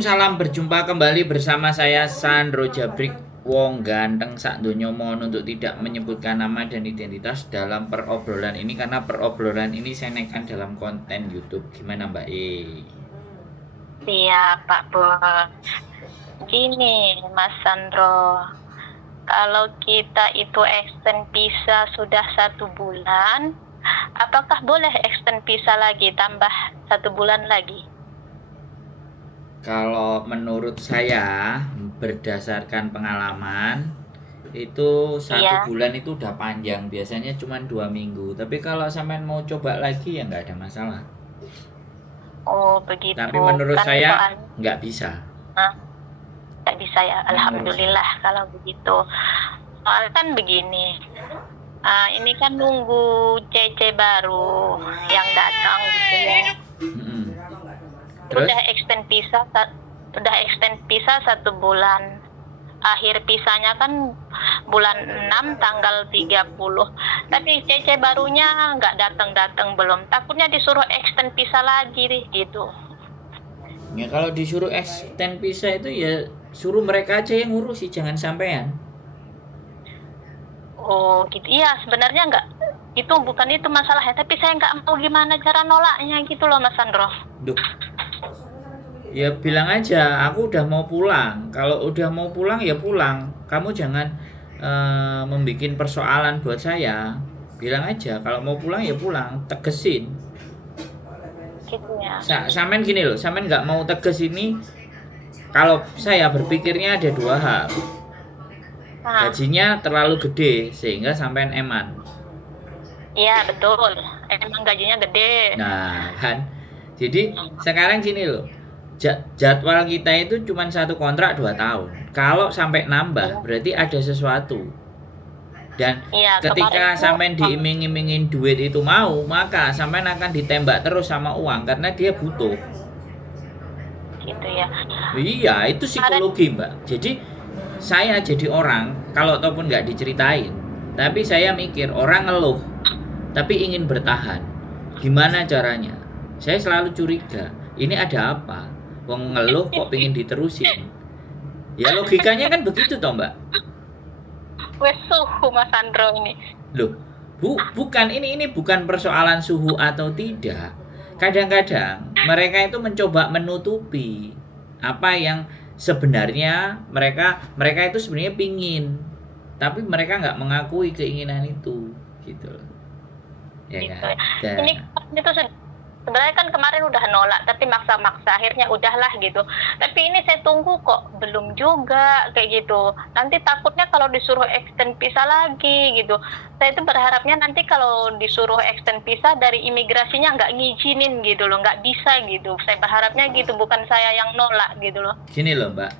Salam berjumpa kembali bersama saya Sandro Jabrik Wong ganteng sak donya mohon untuk tidak menyebutkan nama dan identitas dalam perobrolan ini karena perobrolan ini saya naikkan dalam konten YouTube. Gimana Mbak E? Iya, Pak Bos. Gini, Mas Sandro, kalau kita itu extend visa sudah 1 bulan, apakah boleh extend visa lagi, tambah 1 bulan lagi? Kalau menurut saya berdasarkan pengalaman itu satu Iya. bulan itu udah panjang, biasanya cuma 2 minggu. Tapi kalau sampean mau coba lagi ya nggak ada masalah. Oh, begitu. Tapi menurut Kan saya soalnya nggak bisa. nggak bisa ya. Menurut saya. Alhamdulillah kalau begitu. Soalnya kan begini, ini kan nunggu CC baru yang datang gitu ya. Mm-mm. Terus? Udah extend visa 1 bulan. Akhir visanya kan bulan 6 tanggal 30. Tapi CC barunya nggak datang belum. Takutnya disuruh extend visa lagi gitu. Ya kalau disuruh extend visa itu ya suruh mereka aja yang ngurusi, jangan sampean. Oh gitu. Iya, sebenarnya nggak itu bukan itu masalahnya, tapi saya nggak mau gimana cara nolaknya gitu loh, Mas Sandro. Duh, ya bilang aja aku udah mau pulang. Kalau udah mau pulang ya pulang. Kamu jangan membuat persoalan buat saya. Bilang aja kalau mau pulang ya pulang, tegesin. Gitu ya. Samen gini loh, samen nggak mau tegas ini. Kalau saya berpikirnya ada dua hal. Gajinya terlalu gede sehingga sampean eman. Iya betul, emang gajinya gede. Nah kan, jadi sekarang gini loh, jadwal kita itu cuma satu kontrak 2 tahun. Kalau sampai nambah berarti ada sesuatu. Dan Iya, ketika sampean diiming-imingin duit itu mau, maka sampean akan ditembak terus sama uang karena dia butuh. Gitu ya. Iya, itu psikologi Mbak. Jadi saya jadi orang kalau ataupun nggak diceritain, tapi saya mikir orang ngeluh tapi ingin bertahan. Gimana caranya? Saya selalu curiga, ini ada apa? Wong ngeluh kok pengen diterusin. Ya logikanya kan begitu toh Mbak. Wes suhu Mas Sandro ini. Loh, bukan ini bukan persoalan suhu atau tidak. Kadang-kadang mereka itu mencoba menutupi apa yang sebenarnya mereka itu sebenarnya pingin, tapi mereka nggak mengakui keinginan itu, gitu. Ya Gitu kan? ya. Ini itu sebenarnya kan kemarin udah nolak, tapi maksa-maksa akhirnya udahlah gitu. Tapi ini saya tunggu kok belum juga kayak gitu. Nanti takutnya kalau disuruh extend visa lagi gitu. Saya itu berharapnya nanti kalau disuruh extend visa dari imigrasinya nggak ngizinin gitu loh, nggak bisa gitu. Saya berharapnya gitu, bukan saya yang nolak gitu loh. Gini loh Mbak,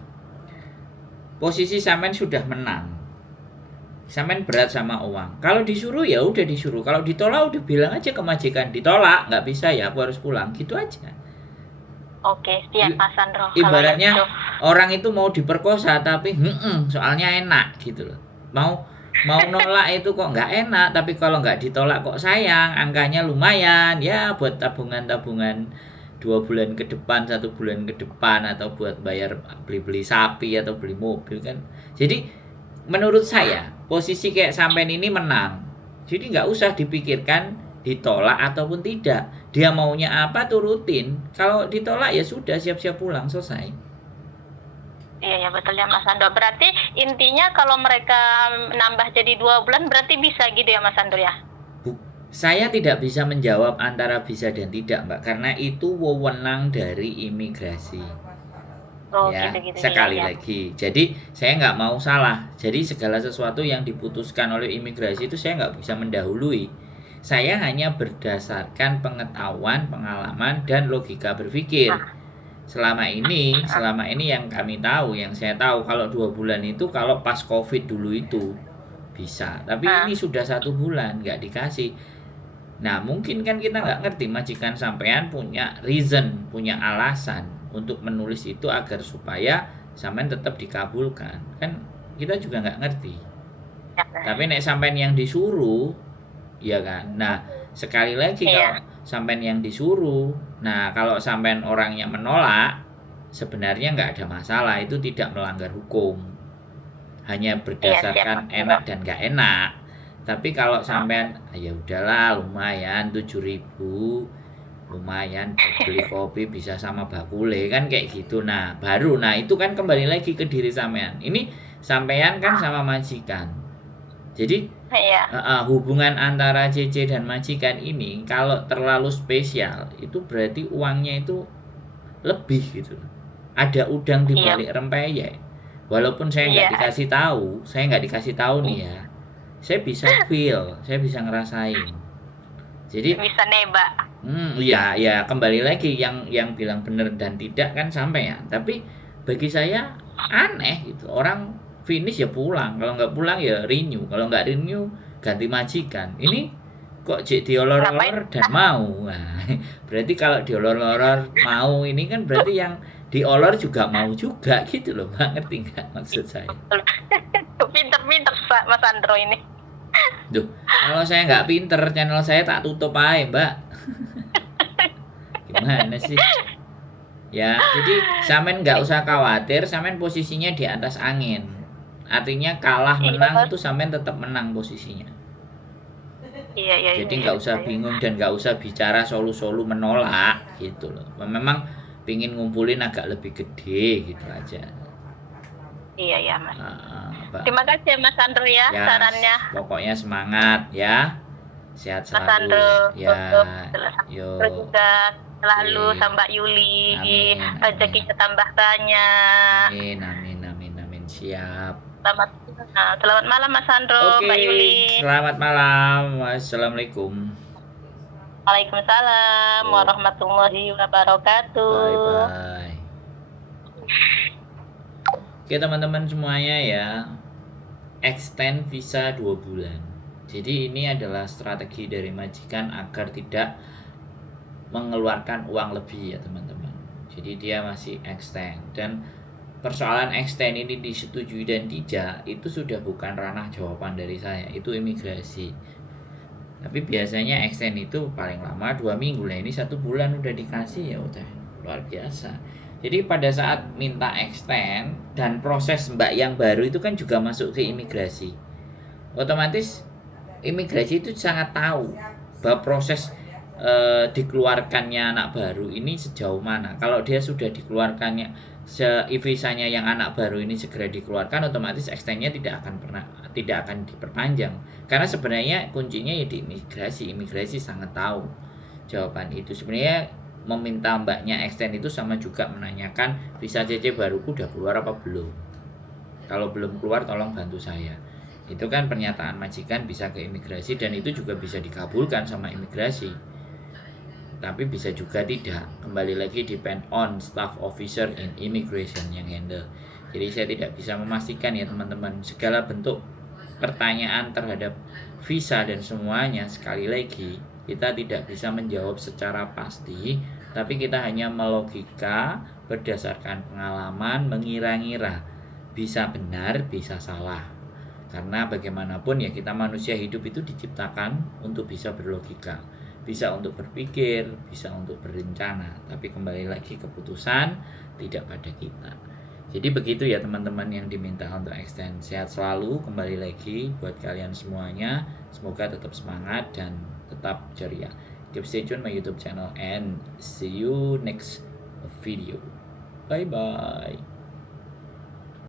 posisi Samen sudah menang. Samen berat sama uang. Kalau disuruh ya udah disuruh. Kalau ditolak udah bilang aja ke majikan ditolak, nggak bisa ya, aku harus pulang. Gitu aja. Oke, siap Mas Sandro. Ibaratnya Kalau orang itu mau diperkosa tapi soalnya enak gitu loh. Mau nolak itu kok nggak enak, tapi kalau nggak ditolak kok sayang, angkanya lumayan ya buat tabungan-tabungan 2 bulan ke depan, 1 bulan ke depan, atau buat bayar beli-beli sapi atau beli mobil kan. Jadi menurut saya posisi kayak sampean ini menang, jadi nggak usah dipikirkan ditolak ataupun tidak, dia maunya apa turutin, kalau ditolak ya sudah siap-siap pulang selesai. iya ya betul ya Mas Sandro. Berarti intinya kalau mereka nambah jadi 2 bulan berarti bisa gitu ya Mas Sandro ya? Saya tidak bisa menjawab antara bisa dan tidak Mbak, karena itu wewenang dari imigrasi. Oh Ya gitu-gitu sekali ya. lagi, jadi saya nggak mau salah, jadi segala sesuatu yang diputuskan oleh imigrasi itu saya nggak bisa mendahului. Saya hanya berdasarkan pengetahuan, pengalaman, dan logika berpikir. Selama ini yang kami tahu, yang saya tahu, kalau 2 bulan itu kalau pas COVID dulu itu bisa, tapi ini sudah 1 bulan nggak dikasih. Nah mungkin kan kita nggak ngerti, majikan sampean punya reason, punya alasan untuk menulis itu agar supaya sampean tetap dikabulkan. Kan kita juga nggak ngerti. Tapi nek sampean yang disuruh, ya kan. Nah sekali lagi kalau sampean yang disuruh, nah kalau sampean orangnya menolak, sebenarnya nggak ada masalah, itu tidak melanggar hukum, hanya Iya, siap berdasarkan Mas Andro. enak dan nggak enak. Tapi kalau Ah. sampean ya udahlah, lumayan 7.000, lumayan beli kopi bisa sama bakule kan kayak gitu. Nah baru, nah itu kan kembali lagi ke diri sampean. Ini sampean kan sama majikan, jadi Iya, hubungan antara CC dan majikan ini kalau terlalu spesial itu berarti uangnya itu lebih gitu. Ada udang di iya, balik rempeyek. Walaupun iya. saya nggak dikasih tahu nih ya. Saya bisa feel, saya bisa ngerasain. Jadi, Bisa nebak. ya ya kembali lagi yang bilang benar dan tidak kan sampai ya. Tapi bagi saya aneh gitu. Orang finish ya pulang, kalau nggak pulang ya renew, kalau nggak renew ganti majikan. Ini kok cek Ngapain? diolor-olor dan mau. Nah, berarti kalau diolor-olor mau ini kan berarti yang diolor juga mau juga gitu loh, Mbak. Ngerti nggak maksud saya? Pinter-pinter Mas Andro ini. Duh, kalau saya nggak pinter, channel saya tak tutup aja, Mbak. Gimana sih? Ya, jadi samen nggak usah khawatir, samen posisinya di atas angin. Artinya kalah Iya, menang Mas. itu samen tetap menang posisinya. Iya, iya, iya, Jadi iya. nggak usah bingung dan nggak usah bicara solu-solu menolak gitu loh. Memang pingin ngumpulin agak lebih gede gitu aja. Iya, iya, Mas. Pak. Terima kasih Mas Andro ya Ya, sarannya. pokoknya semangat ya. Sehat Mas selalu. Andro, Ya, Terus yuk. juga selalu Oke. sama Mbak Yuli, Amin, amin. rezekinya tambah banyak. Amin, amin, amin, amin. Siap. Selamat malam Mas Andro, Oke, Mbak Yuli. selamat malam. Wassalamualaikum. Waalaikumsalam Yo, warahmatullahi wabarakatuh. bye-bye. Oke teman-teman semuanya ya, extend visa 2 bulan. Jadi ini adalah strategi dari majikan agar tidak mengeluarkan uang lebih ya teman-teman. Jadi dia masih extend, dan persoalan extend ini disetujui dan tidak itu sudah bukan ranah jawaban dari saya, itu imigrasi. Tapi biasanya extend itu paling lama 2 minggu, lah ini 1 bulan udah dikasih, ya udah luar biasa. Jadi pada saat minta extend dan proses mbak yang baru itu kan juga masuk ke imigrasi, otomatis imigrasi itu sangat tahu bahwa proses dikeluarkannya anak baru ini sejauh mana. Kalau dia sudah dikeluarkannya visanya yang anak baru ini segera dikeluarkan, otomatis extendnya tidak akan diperpanjang, karena sebenarnya kuncinya ya di imigrasi sangat tahu jawaban itu. Sebenarnya meminta mbaknya extend itu sama juga menanyakan visa CC baruku udah keluar apa belum. Kalau belum keluar tolong bantu saya. Itu kan pernyataan majikan bisa ke imigrasi, dan itu juga bisa dikabulkan sama imigrasi. Tapi bisa juga tidak. Kembali lagi depend on staff officer in immigration yang handle. Jadi saya tidak bisa memastikan ya teman-teman. Segala bentuk pertanyaan terhadap visa dan semuanya, sekali lagi kita tidak bisa menjawab secara pasti, tapi kita hanya melogika berdasarkan pengalaman, mengira-ngira, bisa benar bisa salah, karena bagaimanapun ya kita manusia hidup itu diciptakan untuk bisa berlogika, bisa untuk berpikir, bisa untuk berencana, tapi kembali lagi keputusan tidak pada kita. Jadi begitu ya teman-teman yang diminta untuk extend. Sehat selalu kembali lagi buat kalian semuanya. Semoga tetap semangat dan tetap ceria. Keep stay tune my YouTube channel and see you next video. Bye bye.